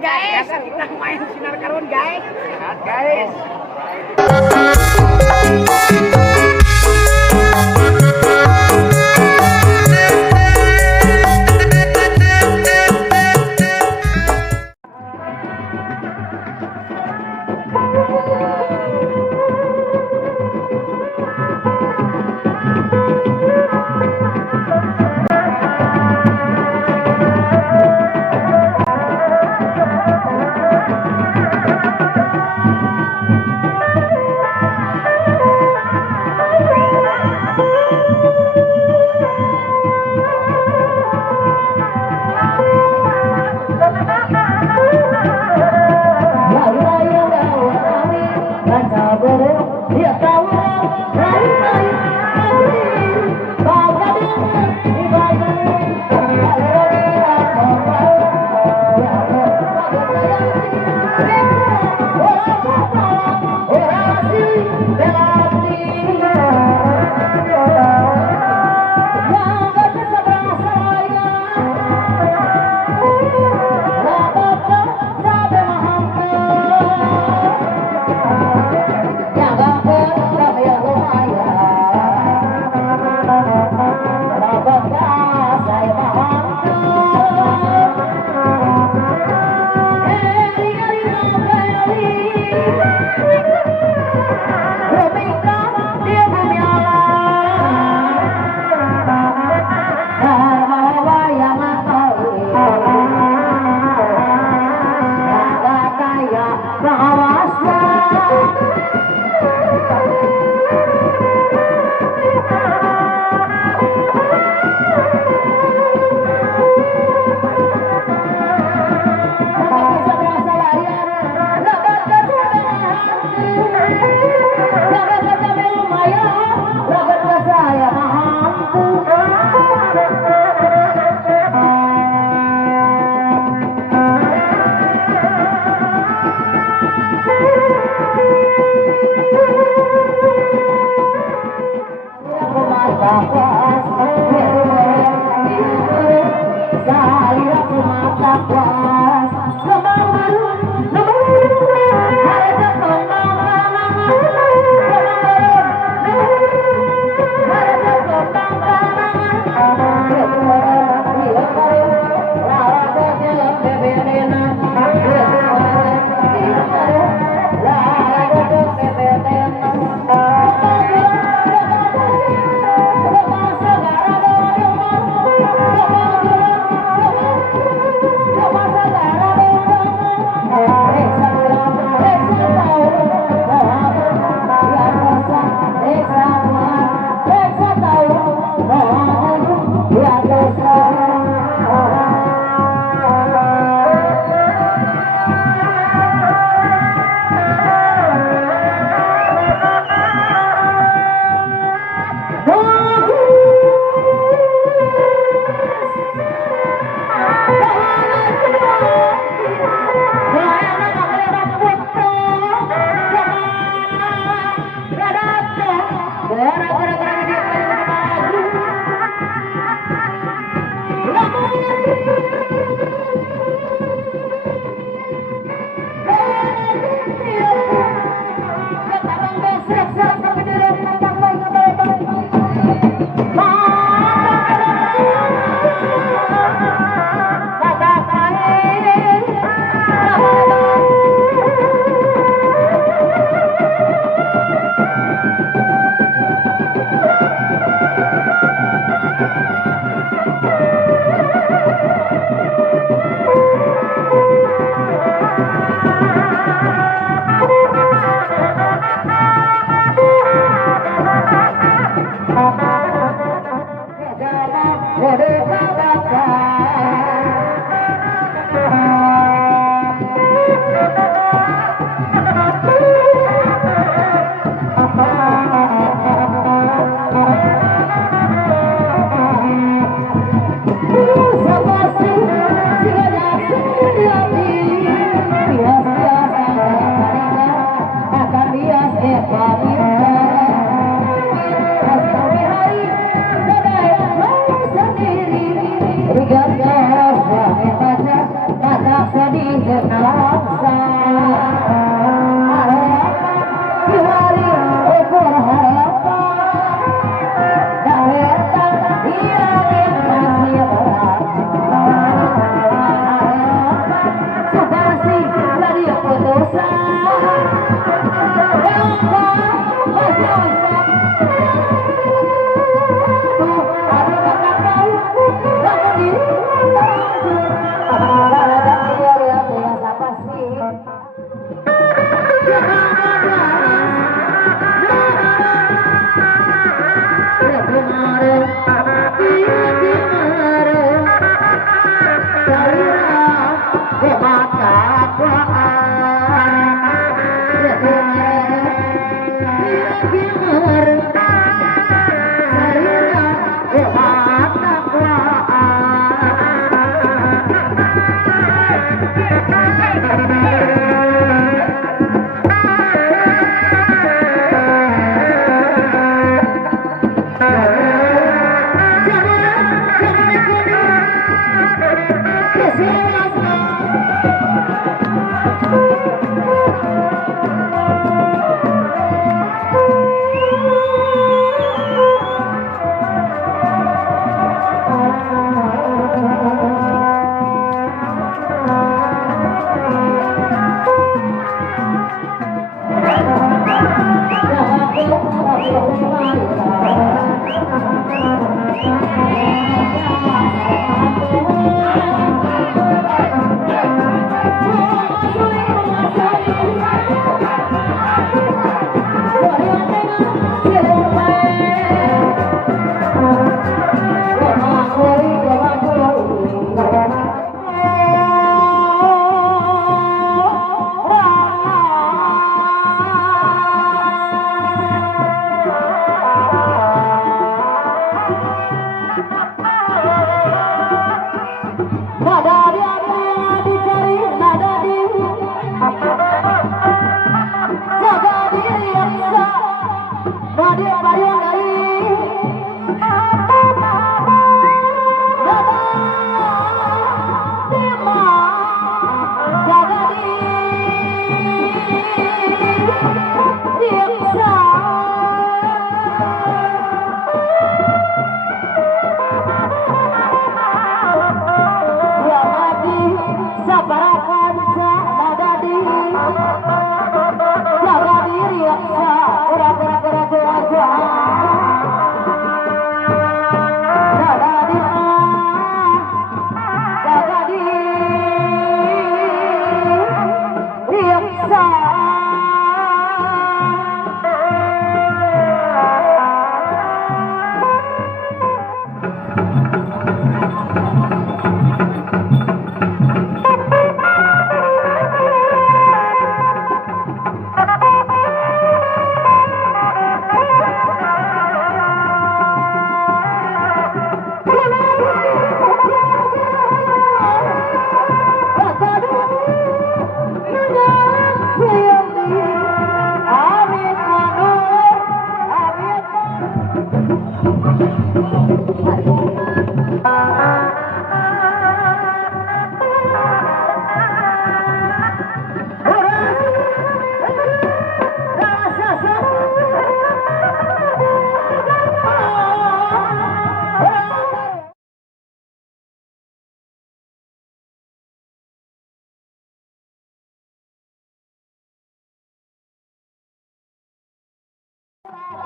guys, kita main sinar karun guys. Sehat guys. Sendiri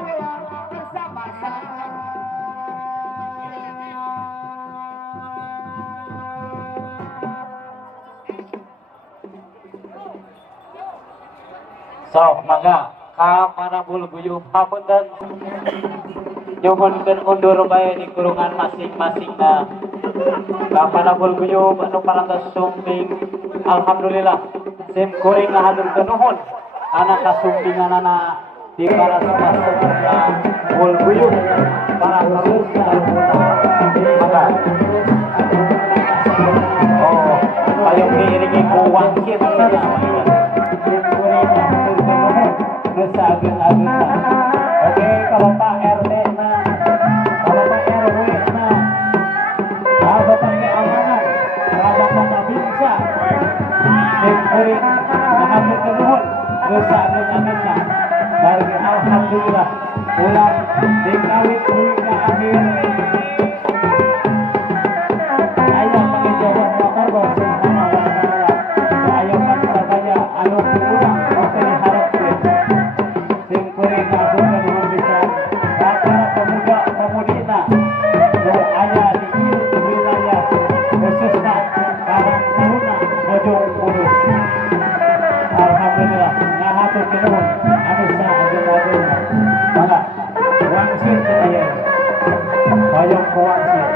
saya bersama-sama. So, mangga ka para bulguyub hapunten. Nyuhunkeun undur bae di kurungan masing-masing na. Ka para bulguyub anu parantos sumping. Alhamdulillah sim kuring ngahaturkeun nuhun anak kasumpinganana di para saudara bulguyub para khusus mangga. Oh, payung diiringi ku wangkit saja. Sim kuring ngahaturkeun nuhun geus ageun-ageunna. Oke, kalau Pak RT na, kalau Pak RW na, sahabatan keamanan, sahabatan bingsa, sim kuring ngahaturkeun nuhun geus ageun-ageunna. Bari alhamdulillah ulang dikawit duit ka akhir. Aya pangijauhan motor Bos Subhanahu wa taala. Aya pansadaya anu kurang oke diharapkeun. Sim kuring ngahaturkeun nuhun pisan ka para pemuda-pemudina nu aya di ieu wilayah khususna Karang Taruna Bojong Kulus. Alhamdulillah ngahaturkeun nuhun anu sahaja-haja. Mangga wangsit sadaya. Hoyong ku wangsit.